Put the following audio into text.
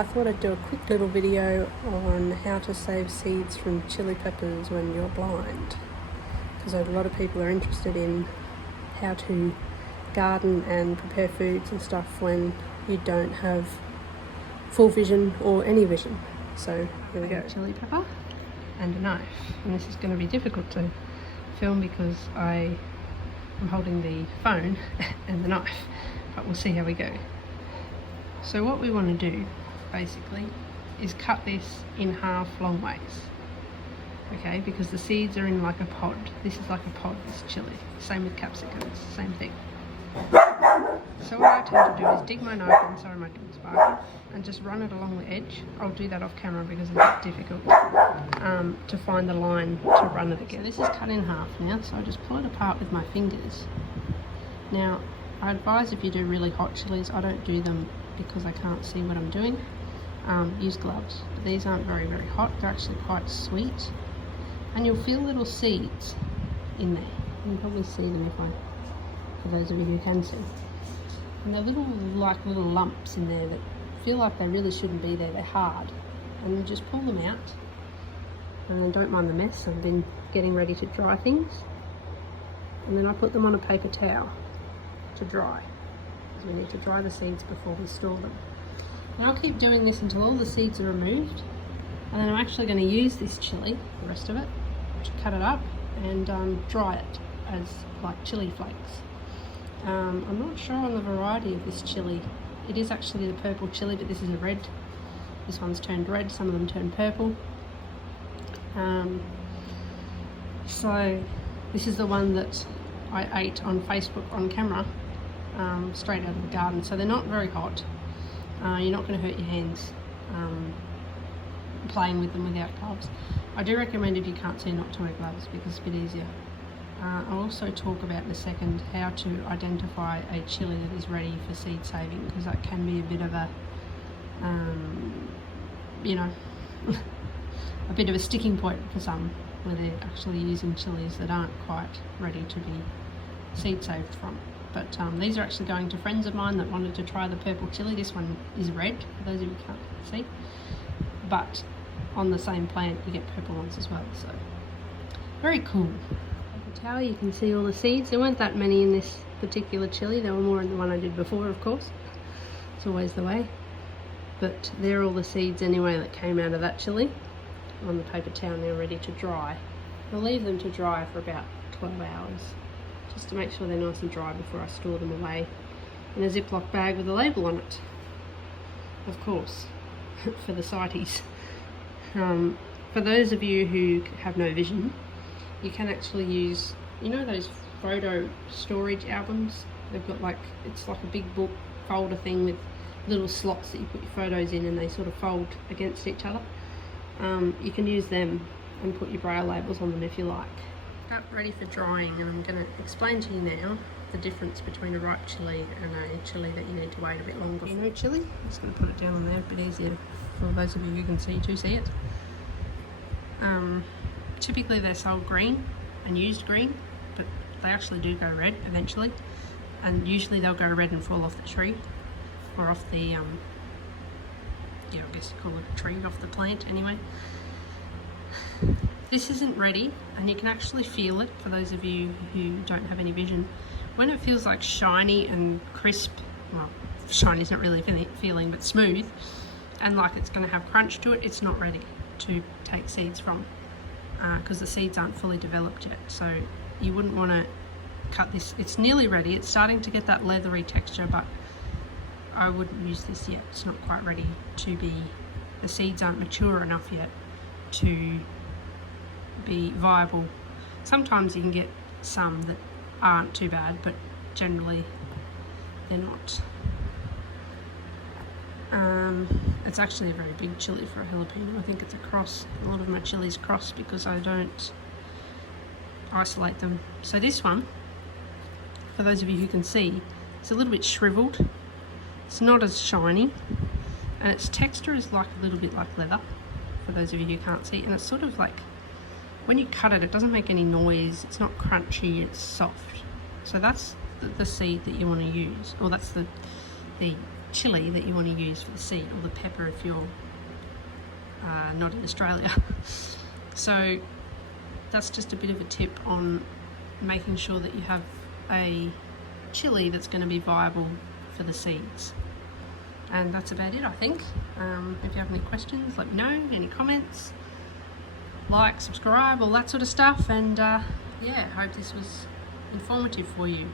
I thought I'd do a quick little video on how to save seeds from chili peppers when you're blind, because a lot of people are interested in how to garden and prepare foods and stuff when you don't have full vision or any vision. So here we go. Chili pepper and a knife, and this is going to be difficult to film because I am holding the phone and the knife, but we'll see how we go. So what we want to do basically is cut this in half long ways, okay, because the seeds are in like a pod. This is like a pod, this chili. Same with capsicum, it's the same thing. So what I tend to do is dig my knife in, sorry my dog's barking, and just run it along the edge. I'll do that off camera because it's a bit difficult to find the line to run it again. So this is cut in half now, so I just pull it apart with my fingers. Now I advise if you do really hot chilies, I don't do them because I can't see what I'm doing, use gloves. But these aren't very hot, they're actually quite sweet, and you'll feel little seeds in there. You can probably see them if I, for those of you who can see. And they're little lumps in there that feel like they really shouldn't be there. They're hard, and you just pull them out. And then don't mind the mess, I've been getting ready to dry things, and then I put them on a paper towel to dry, because we need to dry the seeds before we store them. And I'll keep doing this until all the seeds are removed, and then I'm actually going to use this chili, the rest of it, to cut it up and dry it as like chili flakes. I'm not sure on the variety of this chili. It is actually the purple chili, but this is a red. This one's turned red, some of them turn purple. So this is the one that I ate on Facebook on camera, straight out of the garden. So they're not very hot. You're not going to hurt your hands playing with them without gloves. I do recommend, if you can't see, not to wear gloves because it's a bit easier. I'll also talk about in a second how to identify a chili that is ready for seed saving, because that can be a bit of a, you know, a bit of a sticking point for some, where they're actually using chilies that aren't quite ready to be seed saved from. But these are actually going to friends of mine that wanted to try the purple chili. This one is red, for those of you who can't see, but on the same plant you get purple ones as well, so very cool. Towel, you can see all the seeds. There weren't that many in this particular chili, there were more in the one I did before, of course. It's always the way. But they're all the seeds anyway that came out of that chili on the paper towel, now ready to dry. I'll leave them to dry for about 12 hours, just to make sure they're nice and dry before I store them away in a Ziploc bag with a label on it, of course, for the sighties. For those of you who have no vision, you can actually use, you know, those photo storage albums? They've got like, it's like a big book folder thing with little slots that you put your photos in, and they sort of fold against each other. You can use them and put your braille labels on them if you like. About ready for drying, and I'm going to explain to you now the difference between a ripe chili and a chili that you need to wait a bit longer. You know chili? I'm just going to put it down on there, a bit easier for those of you who can see to see it. Typically they're sold green and used green, but they actually do go red eventually, and usually they'll go red and fall off the tree, or off the, yeah, I guess you call it a tree, off the plant anyway. This isn't ready, and you can actually feel it, for those of you who don't have any vision. When it feels like shiny and crisp, well, shiny is not really a feeling, but smooth, and like it's going to have crunch to it, it's not ready to take seeds from, because the seeds aren't fully developed yet. So you wouldn't want to cut this. It's nearly ready, it's starting to get that leathery texture, but I wouldn't use this yet. It's not quite ready to be, the seeds aren't mature enough yet to be viable. Sometimes you can get some that aren't too bad, but generally they're not. It's actually a very big chili for a jalapeno. I think it's a cross. A lot of my chilies cross because I don't isolate them. So this one, for those of you who can see, it's a little bit shriveled. It's not as shiny, and its texture is like a little bit like leather, for those of you who can't see. And it's sort of like, when you cut it, it doesn't make any noise. It's not crunchy, it's soft. So that's the seed that you want to use, or that's the chilli that you want to use for the seed, or the pepper if you're not in Australia. So that's just a bit of a tip on making sure that you have a chilli that's going to be viable for the seeds. And that's about it, I think. If you have any questions, let me know, any comments, like, subscribe, all that sort of stuff. And yeah, I hope this was informative for you.